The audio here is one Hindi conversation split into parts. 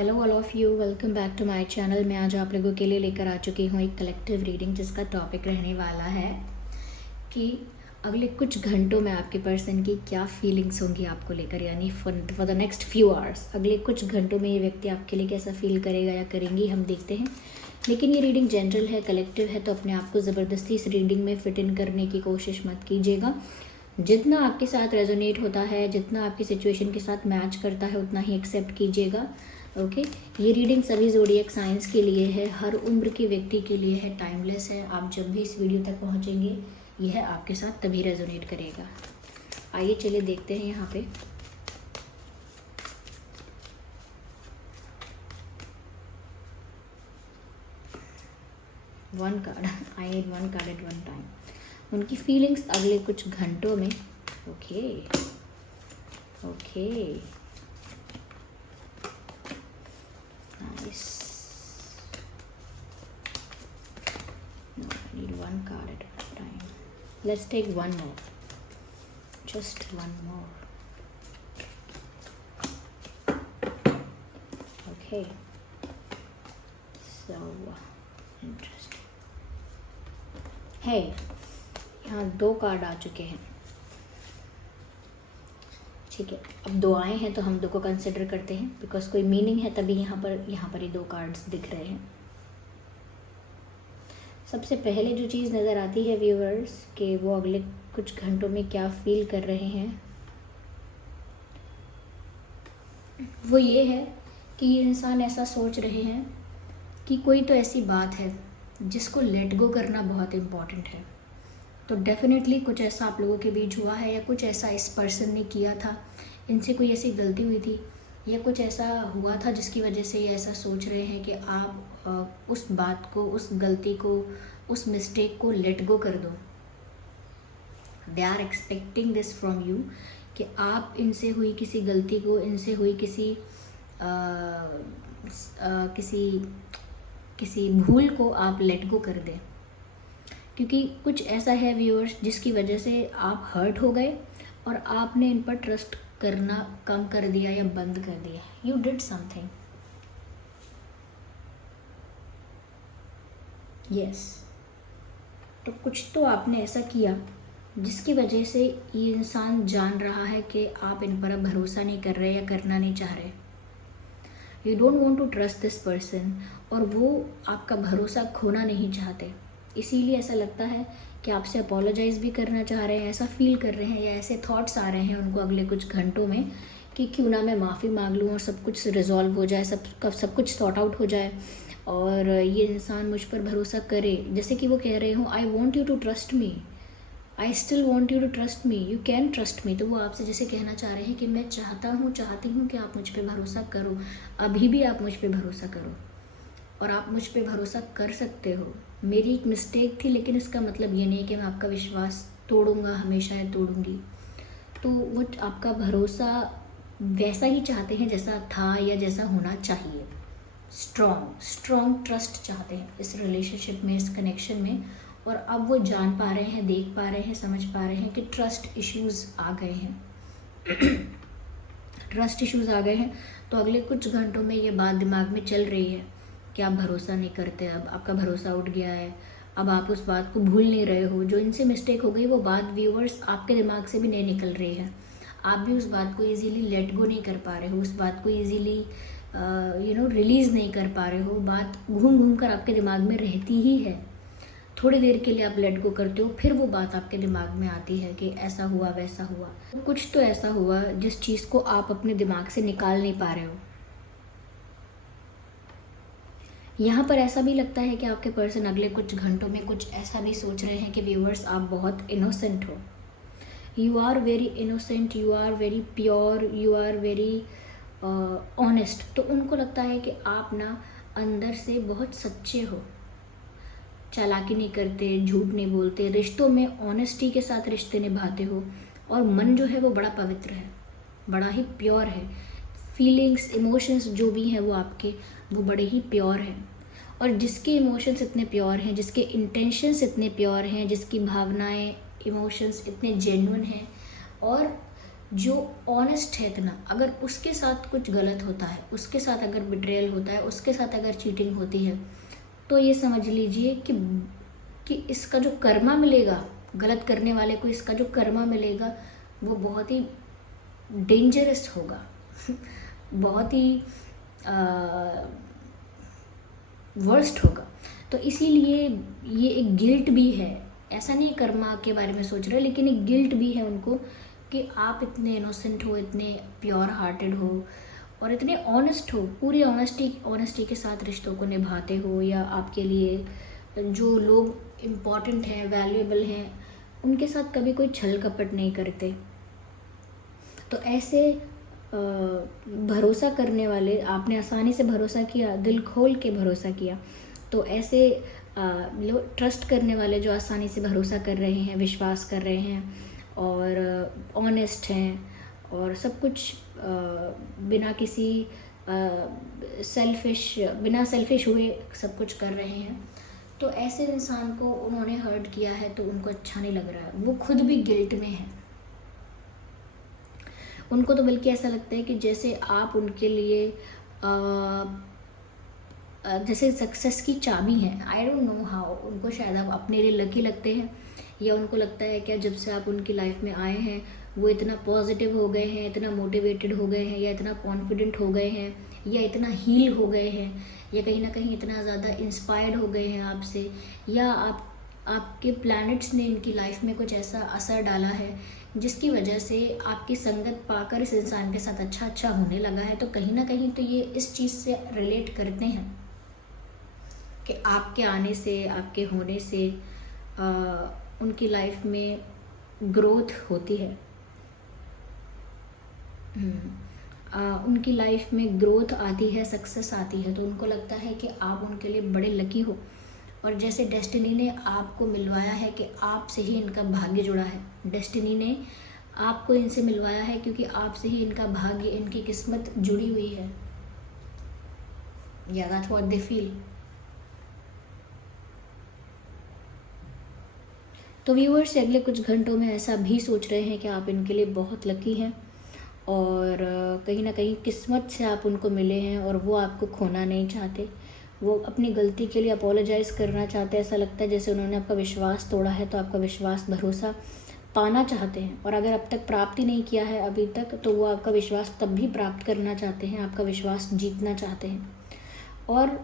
Hello all of you, welcome back to my channel. मैं आज आप लोगों के लिए लेकर आ चुकी हूँ एक कलेक्टिव रीडिंग जिसका टॉपिक रहने वाला है कि अगले कुछ घंटों में आपके पर्सन की क्या फीलिंग्स होंगी आपको लेकर, यानी for the next few hours. अगले कुछ घंटों में ये व्यक्ति आपके लिए कैसा फील करेगा या करेंगी, हम देखते हैं। लेकिन ये रीडिंग जनरल है, कलेक्टिव है, तो अपने आप को ज़बरदस्ती इस रीडिंग में फिट इन करने की कोशिश मत कीजिएगा। जितना आपके साथ रेजोनेट होता है, जितना आपकी सिचुएशन के साथ मैच करता है, उतना ही एक्सेप्ट कीजिएगा। ओके ये रीडिंग सभी ज़ोडिएक साइंस के लिए है, हर उम्र के व्यक्ति के लिए है, टाइमलेस है। आप जब भी इस वीडियो तक पहुंचेंगे यह आपके साथ तभी रेजोनेट करेगा। आइए चलिए देखते हैं यहाँ पे। One card, I need one card at one time. उनकी फीलिंग्स अगले कुछ घंटों में। Okay okay nice. No, I need one card at a time. Let's take one more. Just one more. Okay. So interesting. Hey, यहाँ 2 कार्ड आ चुके हैं। ठीक है, अब 2 आए हैं तो हम 2 को कंसिडर करते हैं, बिकॉज कोई मीनिंग है तभी यहाँ पर ये 2 कार्ड्स दिख रहे हैं। सबसे पहले जो चीज़ नज़र आती है व्यूअर्स कि वो अगले कुछ घंटों में क्या फील कर रहे हैं, वो ये है कि ये इंसान ऐसा सोच रहे हैं कि कोई तो ऐसी बात है जिसको लेट गो करना बहुत इम्पॉर्टेंट है। तो डेफिनेटली कुछ ऐसा आप लोगों के बीच हुआ है, या कुछ ऐसा इस पर्सन ने किया था, इनसे कोई ऐसी गलती हुई थी, या कुछ ऐसा हुआ था जिसकी वजह से ये ऐसा सोच रहे हैं कि आप उस बात को, उस गलती को, उस मिस्टेक को लेट गो कर दो। They are expecting this from you कि आप इनसे हुई किसी गलती को, इनसे हुई किसी भूल को आप लेट गो कर दें। क्योंकि कुछ ऐसा है व्यूअर्स जिसकी वजह से आप हर्ट हो गए और आपने इन पर ट्रस्ट करना कम कर दिया या बंद कर दिया। You did something, yes. तो कुछ तो आपने ऐसा किया जिसकी वजह से ये इंसान जान रहा है कि आप इन पर अब भरोसा नहीं कर रहे या करना नहीं चाह रहे। You don't want to trust this person, और वो आपका भरोसा खोना नहीं चाहते। इसीलिए ऐसा लगता है कि आपसे अपोलोजाइज़ भी करना चाह रहे हैं, ऐसा फील कर रहे हैं, या ऐसे थॉट्स आ रहे हैं उनको अगले कुछ घंटों में कि क्यों ना मैं माफ़ी मांग लूँ और सब कुछ रिजॉल्व हो जाए, सब कुछ सॉर्ट आउट हो जाए और ये इंसान मुझ पर भरोसा करे। जैसे कि वो कह रहे हो, I want you to trust me, I still want you to trust me, you can trust me. तो वो आपसे जैसे कहना चाह रहे हैं कि मैं चाहती हूँ कि आप मुझ पर भरोसा करो, अभी भी आप मुझ पर भरोसा करो, और आप मुझ पे भरोसा कर सकते हो। मेरी एक मिस्टेक थी, लेकिन इसका मतलब ये नहीं कि मैं आपका विश्वास तोड़ूंगा, हमेशा या तोड़ूंगी। तो वो आपका भरोसा वैसा ही चाहते हैं जैसा था या जैसा होना चाहिए। स्ट्रॉन्ग ट्रस्ट चाहते हैं इस रिलेशनशिप में, इस कनेक्शन में। और अब वो जान पा रहे हैं, देख पा रहे हैं, समझ पा रहे हैं कि ट्रस्ट इश्यूज़ आ गए हैं। ट्रस्ट इश्यूज़ आ गए हैं। तो अगले कुछ घंटों में ये बात दिमाग में चल रही है कि आप भरोसा नहीं करते, अब आपका भरोसा उठ गया है, अब आप उस बात को भूल नहीं रहे हो। जो इनसे मिस्टेक हो गई वो बात व्यूअर्स आपके दिमाग से भी नहीं निकल रही है। आप भी उस बात को इजीली लेट गो नहीं कर पा रहे हो, उस बात को इजीली रिलीज़ नहीं कर पा रहे हो। बात घूम घूम कर आपके दिमाग में रहती ही है। थोड़ी देर के लिए आप लेट गो करते हो, फिर वो बात आपके दिमाग में आती है कि ऐसा हुआ, वैसा हुआ। कुछ तो ऐसा हुआ जिस चीज़ को आप अपने दिमाग से निकाल नहीं पा रहे हो। यहाँ पर ऐसा भी लगता है कि आपके पर्सन अगले कुछ घंटों में कुछ ऐसा भी सोच रहे हैं कि व्यूअर्स आप बहुत इनोसेंट हो। You are very innocent, you are very pure, you are very honest. तो उनको लगता है कि आप ना अंदर से बहुत सच्चे हो, चालाकी नहीं करते, झूठ नहीं बोलते, रिश्तों में ऑनेस्टी के साथ रिश्ते निभाते हो, और मन जो है वो बड़ा पवित्र है, बड़ा ही प्योर है। फीलिंग्स, इमोशंस जो भी हैं वो आपके, वो बड़े ही प्योर हैं। और जिसके इमोशंस इतने प्योर हैं, जिसके इंटेंशंस इतने प्योर हैं, जिसकी भावनाएं, इमोशंस इतने जेन्युइन हैं, और जो ऑनेस्ट है इतना, अगर उसके साथ कुछ गलत होता है, उसके साथ अगर बिट्रेयल होता है, उसके साथ अगर चीटिंग होती है, तो ये समझ लीजिए कि इसका जो कर्मा मिलेगा, गलत करने वाले को इसका जो कर्मा मिलेगा वो बहुत ही डेंजरस होगा बहुत ही वर्स्ट होगा। तो इसीलिए ये एक गिल्ट भी है, ऐसा नहीं कर्मा के बारे में सोच रहे, लेकिन एक गिल्ट भी है उनको कि आप इतने इनोसेंट हो, इतने प्योर हार्टेड हो और इतने ऑनेस्ट हो, पूरी ऑनेस्टी के साथ रिश्तों को निभाते हो, या आपके लिए जो लोग इम्पॉर्टेंट हैं, वैल्यूएबल हैं, उनके साथ कभी कोई छल कपट नहीं करते। तो ऐसे भरोसा करने वाले, आपने आसानी से भरोसा किया, दिल खोल के भरोसा किया, तो ऐसे लोग ट्रस्ट करने वाले जो आसानी से भरोसा कर रहे हैं, विश्वास कर रहे हैं और ऑनेस्ट हैं और सब कुछ बिना किसी बिना सेल्फिश हुए सब कुछ कर रहे हैं, तो ऐसे इंसान को उन्होंने हर्ट किया है तो उनको अच्छा नहीं लग रहा है, वो खुद भी गिल्ट में है। उनको तो बल्कि ऐसा लगता है कि जैसे आप उनके लिए जैसे सक्सेस की चाबी हैं। आई डोंट नो हाउ, उनको शायद आप अपने लिए लकी लगते हैं, या उनको लगता है कि जब से आप उनकी लाइफ में आए हैं वो इतना पॉजिटिव हो गए हैं, इतना मोटिवेटेड हो गए हैं, या इतना कॉन्फिडेंट हो गए हैं, या इतना हील हो गए हैं, या कहीं ना कहीं इतना ज़्यादा इंस्पायर्ड हो गए हैं आपसे, या आपके प्लैनेट्स ने इनकी लाइफ में कुछ ऐसा असर डाला है जिसकी वजह से आपकी संगत पाकर इस इंसान के साथ अच्छा होने लगा है। तो कहीं ना कहीं तो ये इस चीज़ से रिलेट करते हैं कि आपके आने से, आपके होने से उनकी लाइफ में ग्रोथ होती है, उनकी लाइफ में ग्रोथ आती है, सक्सेस आती है, तो उनको लगता है कि आप उनके लिए बड़े लकी हो। और जैसे डेस्टिनी ने आपको मिलवाया है कि आपसे ही इनका भाग्य जुड़ा है, डेस्टिनी ने आपको इनसे मिलवाया है क्योंकि आपसे ही इनका भाग्य, इनकी किस्मत जुड़ी हुई है। या दैट्स व्हाट दे फील। तो व्यूअर्स अगले कुछ घंटों में ऐसा भी सोच रहे हैं कि आप इनके लिए बहुत लकी हैं और कहीं ना कहीं किस्मत से आप उनको मिले हैं और वो आपको खोना नहीं चाहते। वो अपनी गलती के लिए अपोलोजाइज़ करना चाहते हैं। ऐसा लगता है जैसे उन्होंने आपका विश्वास तोड़ा है, तो आपका विश्वास, भरोसा पाना चाहते हैं, और अगर अब तक प्राप्त ही नहीं किया है अभी तक, तो वो आपका विश्वास तब भी प्राप्त करना चाहते हैं, आपका विश्वास जीतना चाहते हैं। और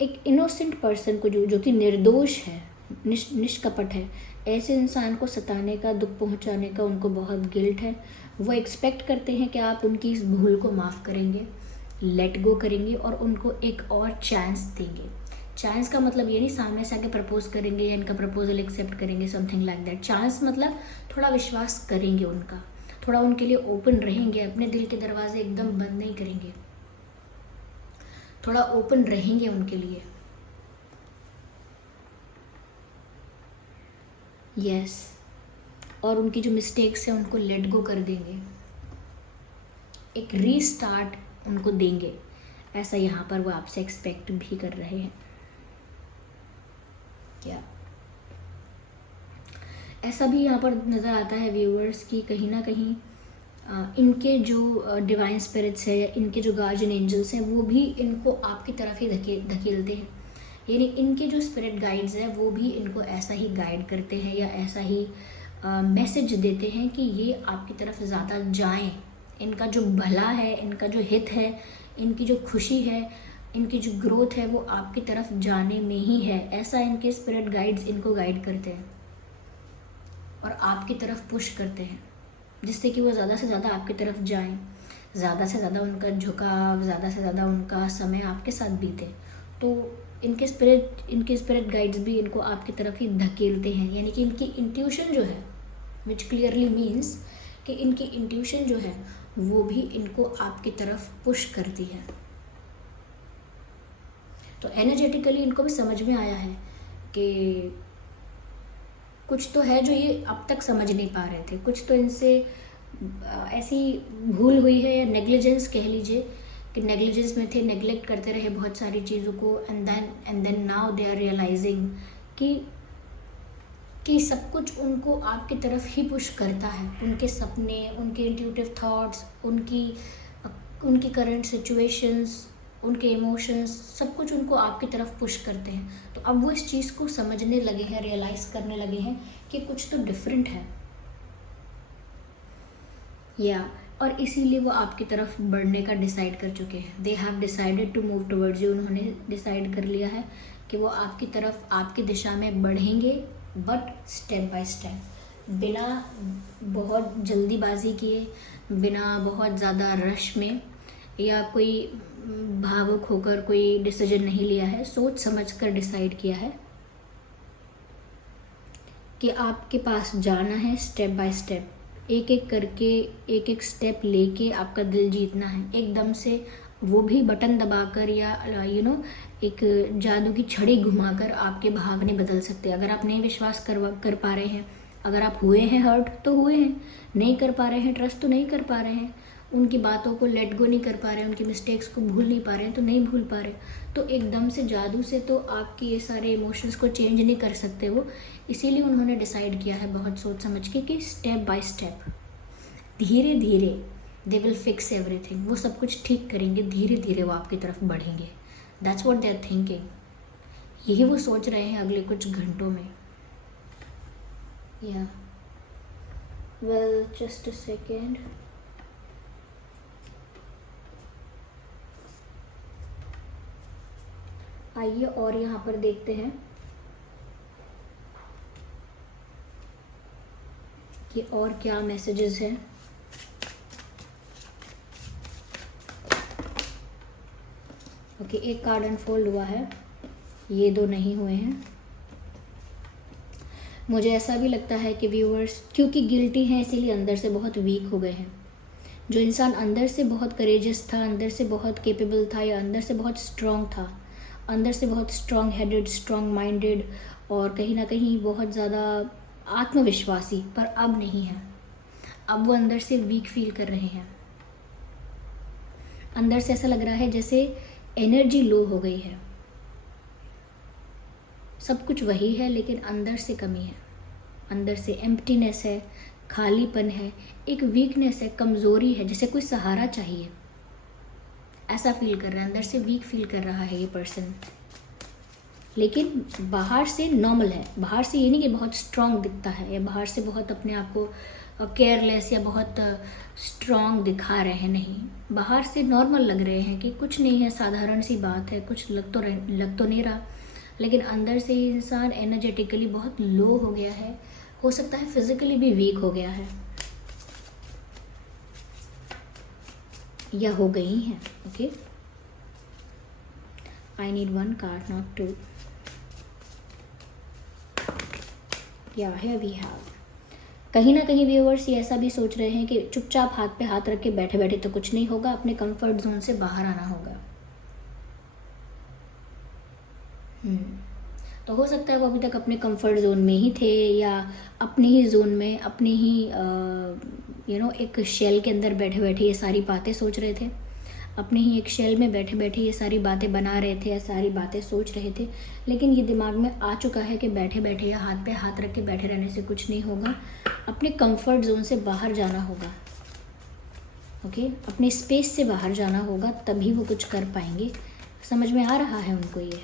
एक इनोसेंट पर्सन को जो कि निर्दोष है, निष्कपट है, ऐसे इंसान को सताने का, दुख पहुंचाने का उनको बहुत गिल्ट है। वो एक्सपेक्ट करते हैं कि आप उनकी इस भूल को माफ़ करेंगे, लेट गो करेंगे और उनको एक और चांस देंगे। चांस का मतलब ये नहीं सामने से आके प्रपोज करेंगे या इनका प्रपोजल एक्सेप्ट करेंगे, समथिंग लाइक दैट। चांस मतलब थोड़ा विश्वास करेंगे उनका, थोड़ा उनके लिए ओपन रहेंगे, अपने दिल के दरवाजे एकदम बंद नहीं करेंगे, थोड़ा ओपन रहेंगे उनके लिए। यस, और उनकी जो मिस्टेक्स हैं उनको लेट गो कर देंगे, एक रीस्टार्ट उनको देंगे। ऐसा यहाँ पर वो आपसे एक्सपेक्ट भी कर रहे हैं। क्या ऐसा भी यहाँ पर नज़र आता है व्यूअर्स कि कहीं ना कहीं इनके जो डिवाइन स्पिरिट्स है या इनके जो गार्जियन एंजल्स हैं वो भी इनको आपकी तरफ ही धकेलते हैं। यानी इनके जो स्पिरिट गाइड्स हैं वो भी इनको ऐसा ही गाइड करते हैं या ऐसा ही मैसेज देते हैं कि ये आपकी तरफ ज़्यादा जाएं। इनका जो भला है, इनका जो हित है, इनकी जो खुशी है, इनकी जो ग्रोथ है वो आपकी तरफ जाने में ही है। ऐसा इनके स्पिरिट गाइड्स इनको गाइड करते हैं और आपकी तरफ पुश करते हैं, जिससे कि वो ज़्यादा से ज़्यादा आपकी तरफ जाएं, ज़्यादा से ज़्यादा उनका झुकाव, ज़्यादा से ज़्यादा उनका समय आपके साथ बीते। तो इनके स्पिरिट गाइड्स भी इनको आपकी तरफ ही धकेलते हैं। यानी कि इनकी इंट्यूशन जो है, विच क्लियरली मीन्स कि इनकी इंट्यूशन जो है वो भी इनको आपकी तरफ पुश करती है। तो एनर्जेटिकली इनको भी समझ में आया है कि कुछ तो है जो ये अब तक समझ नहीं पा रहे थे, कुछ तो इनसे ऐसी भूल हुई है या नेग्लिजेंस कह लीजिए कि नेग्लिजेंस में थे, नेग्लेक्ट करते रहे बहुत सारी चीज़ों को, and then now they are realising कि कि सब कुछ उनको आपकी तरफ ही पुश करता है। उनके सपने, उनके इंट्यूटिव थॉट्स, उनकी करंट सिचुएशंस, उनके इमोशंस, सब कुछ उनको आपकी तरफ पुश करते हैं। तो अब वो इस चीज़ को समझने लगे हैं, रियलाइज़ करने लगे हैं कि कुछ तो डिफरेंट है और इसीलिए वो आपकी तरफ बढ़ने का डिसाइड कर चुके हैं। They have decided to move towards you. उन्होंने डिसाइड कर लिया है कि वो आपकी तरफ, आपकी दिशा में बढ़ेंगे, बट स्टेप बाय स्टेप, बिना बहुत जल्दीबाजी किए, बिना बहुत ज़्यादा रश में या कोई भावुक होकर कोई डिसीजन नहीं लिया है। सोच समझ कर डिसाइड किया है कि आपके पास जाना है स्टेप बाय स्टेप, एक एक करके, एक एक स्टेप लेके आपका दिल जीतना है। एकदम से वो भी बटन दबाकर या एक जादू की छड़ी घुमाकर आपके भाव नहीं बदल सकते। अगर आप नहीं विश्वास कर पा रहे हैं, अगर आप हुए हैं हर्ट तो हुए हैं, नहीं कर पा रहे हैं ट्रस्ट तो नहीं कर पा रहे हैं, उनकी बातों को लेट गो नहीं कर पा रहे हैं, उनकी मिस्टेक्स को भूल नहीं पा रहे हैं तो नहीं भूल पा रहे। तो एकदम से जादू से तो आपके ये सारे इमोशंस को चेंज नहीं कर सकते वो। इसीलिए उन्होंने डिसाइड किया है बहुत सोच समझ के कि स्टेप बाय स्टेप, धीरे धीरे दे विल फिक्स एवरीथिंग। वो सब कुछ ठीक करेंगे, धीरे धीरे वो आपकी तरफ बढ़ेंगे। That's what they are thinking. यही वो सोच रहे हैं अगले कुछ घंटों में। या वेल, जस्ट अ सेकेंड। आइए और यहाँ पर देखते हैं कि और क्या मैसेजेस हैं। ओके, एक कार्ड अनफोल्ड हुआ है, ये दो नहीं हुए हैं। मुझे ऐसा भी लगता है कि व्यूअर्स क्योंकि गिल्टी हैं इसीलिए अंदर से बहुत वीक हो गए हैं। जो इंसान अंदर से बहुत करेजियस था, अंदर से बहुत कैपेबल था, या अंदर से बहुत स्ट्रांग था, अंदर से बहुत स्ट्रांग हेडेड, स्ट्रांग माइंडेड और कहीं ना कहीं बहुत ज़्यादा आत्मविश्वासी, पर अब नहीं है। अब वो अंदर से वीक फील कर रहे हैं। अंदर से ऐसा लग रहा है जैसे एनर्जी लो हो गई है। सब कुछ वही है लेकिन अंदर से कमी है, अंदर से एम्प्टीनेस है, खालीपन है, एक वीकनेस है, कमज़ोरी है, जैसे कोई सहारा चाहिए। ऐसा फील कर रहा है, अंदर से वीक फील कर रहा है ये पर्सन। लेकिन बाहर से नॉर्मल है, बाहर से ये नहीं कि बहुत स्ट्रांग दिखता है या बाहर से बहुत अपने आप को केयरलेस या बहुत स्ट्रांग दिखा रहे हैं, नहीं। बाहर से नॉर्मल लग रहे हैं कि कुछ नहीं है, साधारण सी बात है, कुछ लग तो नहीं रहा। लेकिन अंदर से ये इंसान एनर्जेटिकली बहुत लो हो गया है, हो सकता है फिजिकली भी वीक हो गया है या हो गई हैं। Okay, I need one card not two. Yeah here we have, कहीं ना कहीं व्यूअर्स ये ऐसा भी सोच रहे हैं कि चुपचाप हाथ पे हाथ रख के बैठे बैठे तो कुछ नहीं होगा, अपने कंफर्ट जोन से बाहर आना होगा। तो हो सकता है वो अभी तक अपने कंफर्ट जोन में ही थे या अपने ही जोन में, अपने ही एक शेल के अंदर बैठे बैठे ये सारी बातें सोच रहे थे, अपने ही एक शेल में बैठे बैठे ये सारी बातें बना रहे थे या सारी बातें सोच रहे थे। लेकिन ये दिमाग में आ चुका है कि बैठे बैठे या हाथ पे हाथ रख के बैठे रहने से कुछ नहीं होगा, अपने कंफर्ट जोन से बाहर जाना होगा। ओके, अपने स्पेस से बाहर जाना होगा, तभी वो कुछ कर पाएंगे। समझ में आ रहा है उनको ये।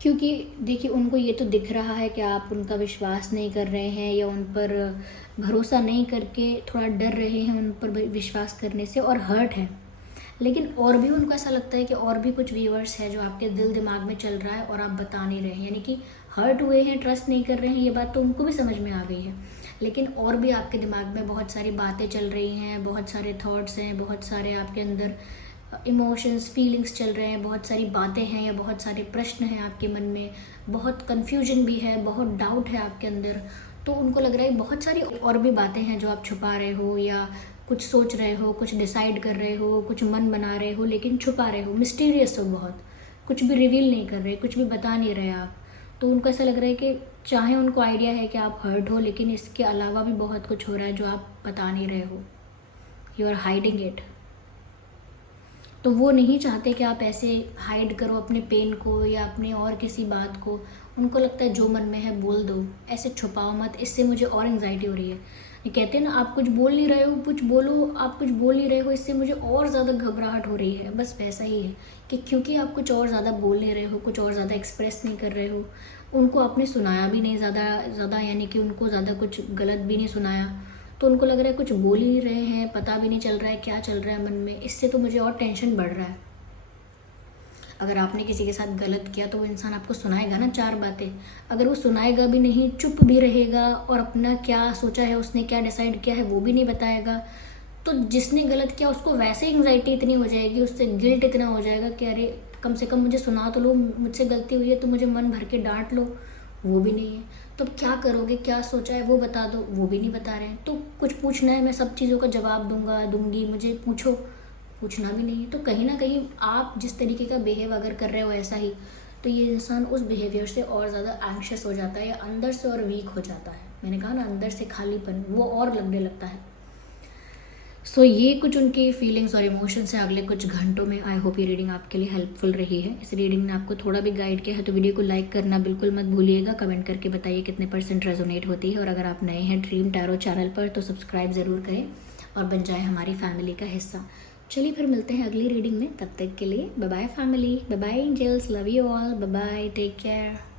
क्योंकि देखिए उनको ये तो दिख रहा है कि आप उनका विश्वास नहीं कर रहे हैं या उन पर भरोसा नहीं करके थोड़ा डर रहे हैं उन पर विश्वास करने से, और हर्ट है। लेकिन और भी उनको ऐसा लगता है कि और भी कुछ व्यूअर्स है जो आपके दिल दिमाग में चल रहा है और आप बता नहीं रहे हैं, यानी कि हर्ट हुए हैं, ट्रस्ट नहीं कर रहे हैं, ये बात तो उनको भी समझ में आ गई है। लेकिन और भी आपके दिमाग में बहुत सारी बातें चल रही हैं, बहुत सारे थॉट्स हैं, बहुत सारे आपके अंदर इमोशंस, फीलिंग्स चल रहे हैं, बहुत सारी बातें हैं या बहुत सारे प्रश्न हैं आपके मन में, बहुत कन्फ्यूजन भी है, बहुत डाउट है आपके अंदर। तो उनको लग रहा है बहुत सारी और भी बातें हैं जो आप छुपा रहे हो या कुछ सोच रहे हो, कुछ डिसाइड कर रहे हो, कुछ मन बना रहे हो लेकिन छुपा रहे हो, मिस्टीरियस हो बहुत, कुछ भी रिवील नहीं कर रहे, कुछ भी बता नहीं रहे आप। तो उनको ऐसा लग रहा है कि चाहे उनको आइडिया है कि आप हर्ट हो, लेकिन इसके अलावा भी बहुत कुछ हो रहा है जो आप बता नहीं रहे हो, यू आर हाइडिंग इट। तो वो नहीं चाहते कि आप ऐसे हाइड करो अपने पेन को या अपने और किसी बात को। उनको लगता है जो मन में है बोल दो, ऐसे छुपाओ मत, इससे मुझे और एंग्जाइटी हो रही है। ये कहते हैं ना, आप कुछ बोल नहीं रहे हो, कुछ बोलो, आप कुछ बोल नहीं रहे हो, इससे मुझे और ज़्यादा घबराहट हो रही है। बस वैसा ही है कि क्योंकि आप कुछ और ज़्यादा बोल नहीं रहे हो, कुछ और ज़्यादा एक्सप्रेस नहीं कर रहे हो, उनको आपने सुनाया भी नहीं ज़्यादा, यानी कि उनको ज़्यादा कुछ गलत भी नहीं सुनाया, तो उनको लग रहा है कुछ बोल ही नहीं रहे हैं, पता भी नहीं चल रहा है क्या चल रहा है मन में, इससे तो मुझे और टेंशन बढ़ रहा है। अगर आपने किसी के साथ गलत किया तो वो इंसान आपको सुनाएगा ना 4 बातें। अगर वो सुनाएगा भी नहीं, चुप भी रहेगा और अपना क्या सोचा है, उसने क्या डिसाइड किया है वो भी नहीं बताएगा, तो जिसने गलत किया उसको वैसे ही एंग्जाइटी इतनी हो जाएगी, उससे गिल्ट इतना हो जाएगा कि अरे कम से कम मुझे सुना तो लो, मुझसे गलती हुई है तो मुझे मन भर के डांट लो, वो भी नहीं है। तो अब क्या करोगे, क्या सोचा है वो बता दो, वो भी नहीं बता रहे हैं। तो कुछ पूछना है, मैं सब चीज़ों का जवाब दूंगी, मुझे पूछना भी नहीं है। तो कहीं ना कहीं आप जिस तरीके का बिहेव अगर कर रहे हो ऐसा ही, तो ये इंसान उस बिहेवियर से और ज़्यादा एंग्शियस हो जाता है या अंदर से और वीक हो जाता है। मैंने कहा ना, अंदर से खालीपन वो और लगने लगता है। सो ये कुछ उनकी फीलिंग्स और इमोशंस हैं अगले कुछ घंटों में। आई होप ये रीडिंग आपके लिए हेल्पफुल रही है। इस रीडिंग ने आपको थोड़ा भी गाइड किया है तो वीडियो को लाइक करना बिल्कुल मत भूलिएगा। कमेंट करके बताइए कितने % रेजोनेट होती है, और अगर आप नए हैं ड्रीम टैरो चैनल पर तो सब्सक्राइब ज़रूर करें और बन जाए हमारी फैमिली का हिस्सा। चलिए फिर मिलते हैं अगली रीडिंग में, तब तक के लिए bye bye family, bye bye angels, love you all, bye bye, take care.